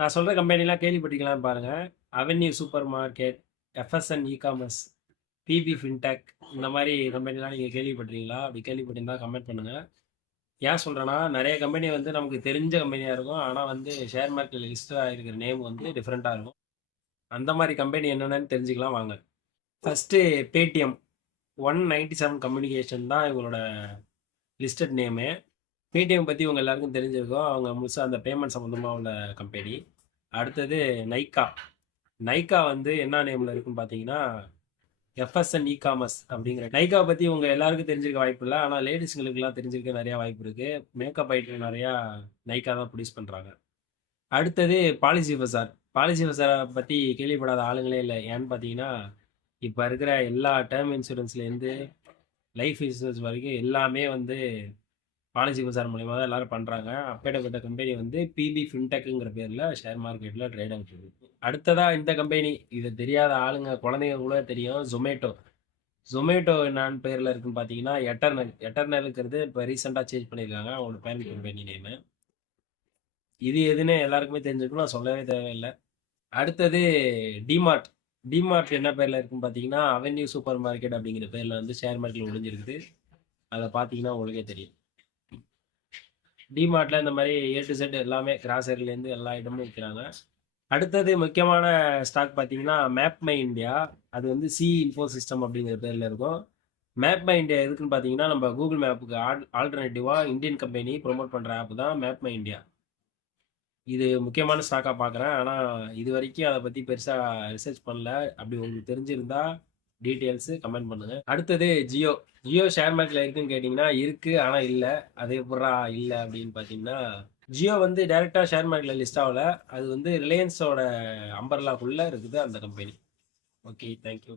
நான் சொல்ற கம்பெனிலாம் கேள்விப்பட்டீங்களான்னு பாருங்க. Avenue Supermarket, FSN e-commerce, PB Fintech இந்த மாதிரி கம்பெனிலாம் நீங்கள் கேள்விப்பட்டிருக்கீங்களா? அப்படி கேள்விப்பட்டிருந்தா கமெண்ட் பண்ணுங்க. ஏன் சொல்றேன்னா, நிறைய கம்பெனி வந்து நமக்கு தெரிஞ்ச கம்பெனியா இருக்கும். ஆனா வந்து ஷேர் மார்க்கெட்ல லிஸ்ட் ஆயிருக்கிற நேம் வந்து டிஃபரெண்டா இருக்கும். அந்த மாதிரி கம்பெனி என்னென்னு தெரிஞ்சுக்கலாம் வாங்க. ஃபர்ஸ்ட் பேடிஎம் 197 கம்யூனிகேஷன் தான் இவங்களோட லிஸ்டட் நேமு. பேடிஎம் பற்றி உங்கள் எல்லாருக்கும் தெரிஞ்சிருக்கும். அவங்க முழுசாக அந்த பேமெண்ட் சம்மந்தமாக உள்ள கம்பெனி. அடுத்தது நைக்கா. நைக்கா வந்து என்ன நேமில் இருக்குன்னு பார்த்தீங்கன்னா எஃப்எஸ்என் இ-காமர்ஸ் அப்படிங்கிற. நைக்கா பற்றி உங்கள் எல்லாருக்கும் தெரிஞ்சிருக்க வாய்ப்பு இல்லை, ஆனால் லேடிஸ்களுக்கெல்லாம் தெரிஞ்சிருக்க நிறையா வாய்ப்பு இருக்குது. மேக்கப் ஐட்டம் நிறையா நைக்கா தான் ப்ரொடியூஸ் பண்ணுறாங்க. அடுத்தது பாலிசி பஜார். பாலிசி பஜாரை பற்றி கேள்விப்படாத ஆளுங்களே இல்லை. ஏன்னு பார்த்தீங்கன்னா இப்போ இருக்கிற எல்லா டேர்ம் இன்சூரன்ஸ்லேருந்து லைஃப் இன்சூரன்ஸ் வரைக்கும் எல்லாமே வந்து பாலிசி பஜார் மூலியமாக தான் எல்லாரும் பண்ணுறாங்க. அப்பேற்பட்ட கம்பெனி வந்து பிபி ஃபின்டெக்குங்கிற பேரில் ஷேர் மார்க்கெட்டில் ட்ரேட் ஆகிட்டு இருக்கு. அடுத்ததாக இந்த கம்பெனி, இது தெரியாத ஆளுங்க குழந்தைங்க கூட தெரியும், ஜொமேட்டோ. ஜொமேட்டோ என்னான்னு பேரில் இருக்குன்னு பார்த்தீங்கன்னா எட்டர்னல். எட்டர்னலுங்கிறது இப்போ ரீசெண்டாக சேஞ்ச் பண்ணியிருக்காங்க அவங்களோட பேரண்ட் கம்பெனி நேமு. இது எதுன்னு எல்லாருக்குமே தெரிஞ்சிருக்கும், நான் சொல்லவே தேவையில்லை. அடுத்தது டிமார்ட். டிமார்ட் என்ன பேரில் இருக்குன்னு பார்த்தீங்கன்னா அவென்யூ சூப்பர் மார்க்கெட் அப்படிங்கிற பேரில் வந்து ஷேர் மார்க்கெட்டில் ஒழிஞ்சிருக்குது. அதை பார்த்தீங்கன்னா உங்களுக்கே தெரியும். டிமார்ட்டில் இந்த மாதிரி ஏ டு செட் எல்லாமே கிராசரிலேருந்து எல்லா ஐட்டமும் விற்கிறாங்க. அடுத்தது முக்கியமான ஸ்டாக் பார்த்தீங்கன்னா மேப் மை இந்தியா. அது வந்து சி இன்ஃபோ சிஸ்டம் அப்படிங்கிற பேரில் இருக்கும். மேப் மை இந்தியா எதுக்குன்னு பார்த்தீங்கன்னா நம்ம கூகுள் மேப்புக்கு ஆல்டர்னேட்டிவாக இந்தியன் கம்பெனி ப்ரொமோட் பண்ணுற ஆப் தான் மேப் மை இந்தியா. இது முக்கியமான ஸ்டாக்காக பார்க்குறேன், ஆனால் இது வரைக்கும் அதை பற்றி பெருசாக ரிசர்ச் பண்ணல. அப்படி உங்களுக்கு தெரிஞ்சிருந்தா டீட்டெயில்ஸு கமெண்ட் பண்ணுங்கள். அடுத்தது ஜியோ. ஜியோ ஷேர் மார்க்கெட்டில் இருக்குன்னு கேட்டிங்கன்னா இருக்குது, ஆனால் இல்லை. அது எப்படா இல்லை அப்படின்னு பார்த்தீங்கன்னா ஜியோ வந்து டைரெக்டாக ஷேர் மார்க்கெட்டில் லிஸ்ட் ஆகல. அது வந்து ரிலையன்ஸோட அம்பர்லாக்குள்ளே இருக்குது அந்த கம்பெனி. Okay, thank you.